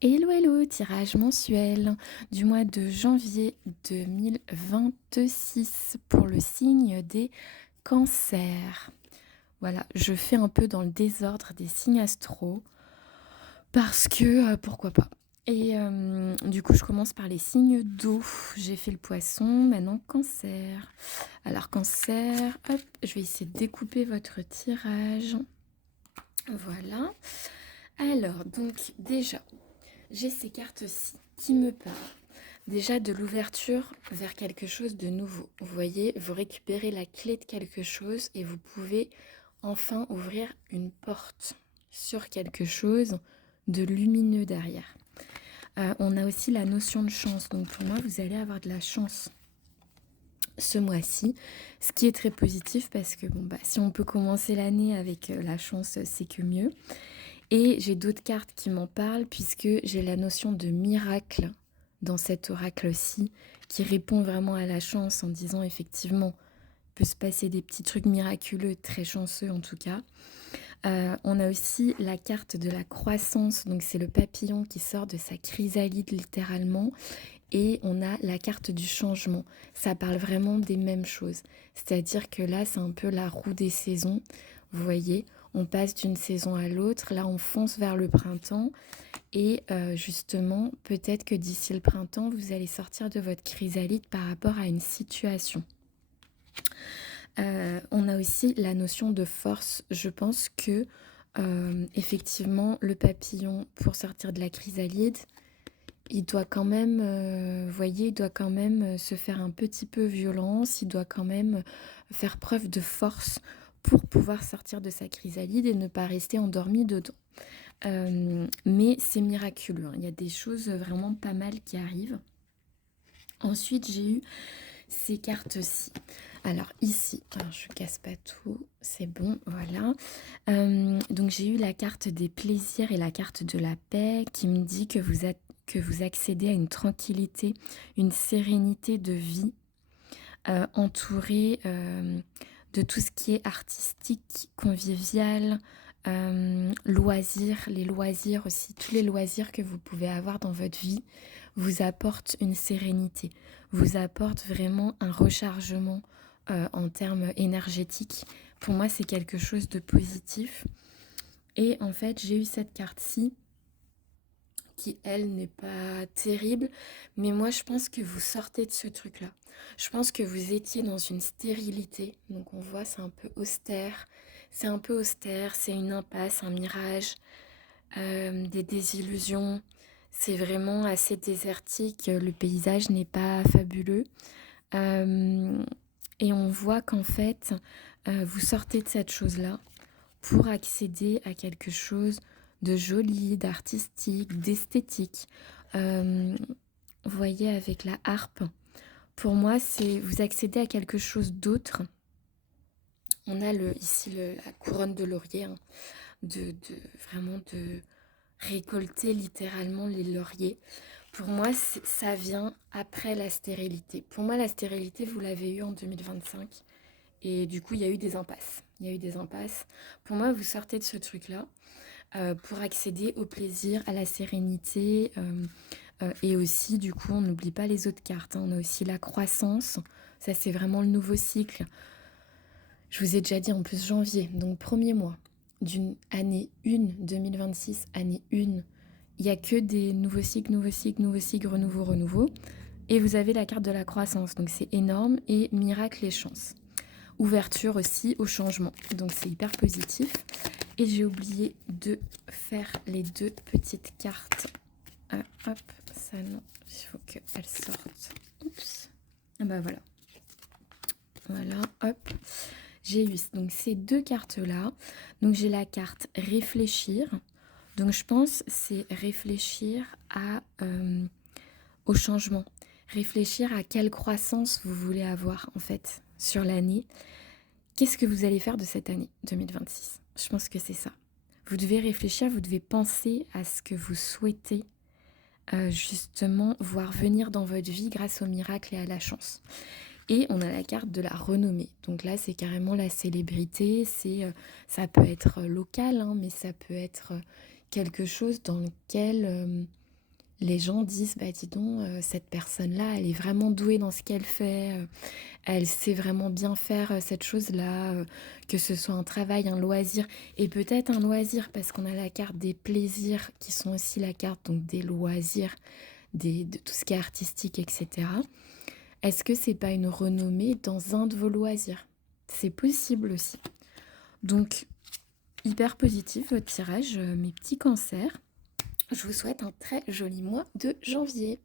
Hello, hello, tirage mensuel du mois de janvier 2026 pour le signe des cancers. Voilà, je fais un peu dans le désordre des signes astro parce que pourquoi pas. Et du coup, je commence par les signes d'eau. J'ai fait le poisson, maintenant cancer. Alors cancer, hop, je vais essayer de découper votre tirage. Voilà. Alors, donc déjà, j'ai ces cartes-ci qui me parlent. Déjà de l'ouverture vers quelque chose de nouveau. Vous voyez, vous récupérez la clé de quelque chose et vous pouvez enfin ouvrir une porte sur quelque chose de lumineux derrière. On a aussi la notion de chance. Donc pour moi, vous allez avoir de la chance ce mois-ci, ce qui est très positif parce que bon, bah, si on peut commencer l'année avec la chance, c'est que mieux. Et j'ai d'autres cartes qui m'en parlent puisque j'ai la notion de miracle dans cet oracle-ci qui répond vraiment à la chance en disant effectivement, il peut se passer des petits trucs miraculeux, très chanceux en tout cas. On a aussi la carte de la croissance, donc c'est le papillon qui sort de sa chrysalide littéralement. Et on a la carte du changement. Ça parle vraiment des mêmes choses. C'est-à-dire que là, c'est un peu la roue des saisons. Vous voyez, on passe d'une saison à l'autre. Là, on fonce vers le printemps. Et justement, peut-être que d'ici le printemps, vous allez sortir de votre chrysalide par rapport à une situation. On a aussi la notion de force. Je pense que, effectivement, le papillon, pour sortir de la chrysalide, il doit quand même, vous voyez, il doit quand même se faire un petit peu violence, il doit quand même faire preuve de force pour pouvoir sortir de sa chrysalide et ne pas rester endormi dedans. Mais c'est miraculeux, hein. Il y a des choses vraiment pas mal qui arrivent. Ensuite, j'ai eu ces cartes-ci. Alors ici, alors je casse pas tout, c'est bon, voilà. Donc j'ai eu la carte des plaisirs et la carte de la paix qui me dit que vous accédez à une tranquillité, une sérénité de vie, entourée de tout ce qui est artistique, convivial, loisirs, les loisirs aussi, tous les loisirs que vous pouvez avoir dans votre vie vous apportent une sérénité, vous apportent vraiment un rechargement en termes énergétiques. Pour moi, c'est quelque chose de positif. Et en fait, j'ai eu cette carte-ci qui, elle, n'est pas terrible. Mais moi, je pense que vous sortez de ce truc-là. Je pense que vous étiez dans une stérilité. Donc, on voit, c'est un peu austère. C'est un peu austère, c'est une impasse, un mirage, des désillusions. C'est vraiment assez désertique. Le paysage n'est pas fabuleux. Euh, et on voit qu'en fait, vous sortez de cette chose-là pour accéder à quelque chose de joli, d'artistique, d'esthétique. Vous voyez avec la harpe, pour moi, c'est vous accédez à quelque chose d'autre. On a ici la couronne de laurier, hein, vraiment de récolter littéralement les lauriers. Pour moi, ça vient après la stérilité. Pour moi, la stérilité, vous l'avez eue en 2025. Et du coup, il y a eu des impasses. Il y a eu des impasses. Pour moi, vous sortez de ce truc-là pour accéder au plaisir, à la sérénité. Et aussi, du coup, on n'oublie pas les autres cartes, hein. On a aussi la croissance. Ça, c'est vraiment le nouveau cycle. Je vous ai déjà dit en plus janvier, donc premier mois d'une année 1, 2026, année 1. Il n'y a que des nouveaux cycles, nouveaux cycles, nouveaux cycles, renouveau, renouveau. Et vous avez la carte de la croissance, donc c'est énorme. Et miracle et chance. Ouverture aussi au changement, donc c'est hyper positif. Et j'ai oublié de faire les deux petites cartes. Ah, hop, ça non, il faut qu'elles sortent. Oups. Ah bah voilà. Voilà, hop. J'ai eu donc ces deux cartes-là. Donc j'ai la carte réfléchir. Donc je pense c'est réfléchir au changement. Réfléchir à quelle croissance vous voulez avoir en fait sur l'année. Qu'est-ce que vous allez faire de cette année 2026? Je pense que c'est ça. Vous devez réfléchir, vous devez penser à ce que vous souhaitez justement voir venir dans votre vie grâce au miracle et à la chance. Et on a la carte de la renommée. Donc là, c'est carrément la célébrité. Ça peut être local, hein, mais ça peut être quelque chose dans lequel Les gens disent, bah dis donc, cette personne-là, elle est vraiment douée dans ce qu'elle fait, elle sait vraiment bien faire cette chose-là, que ce soit un travail, un loisir, et peut-être un loisir, parce qu'on a la carte des plaisirs, qui sont aussi la carte donc des loisirs, de tout ce qui est artistique, etc. Est-ce que c'est pas une renommée dans un de vos loisirs? C'est possible aussi. Donc, hyper positif votre tirage, mes petits cancers. Je vous souhaite un très joli mois de janvier.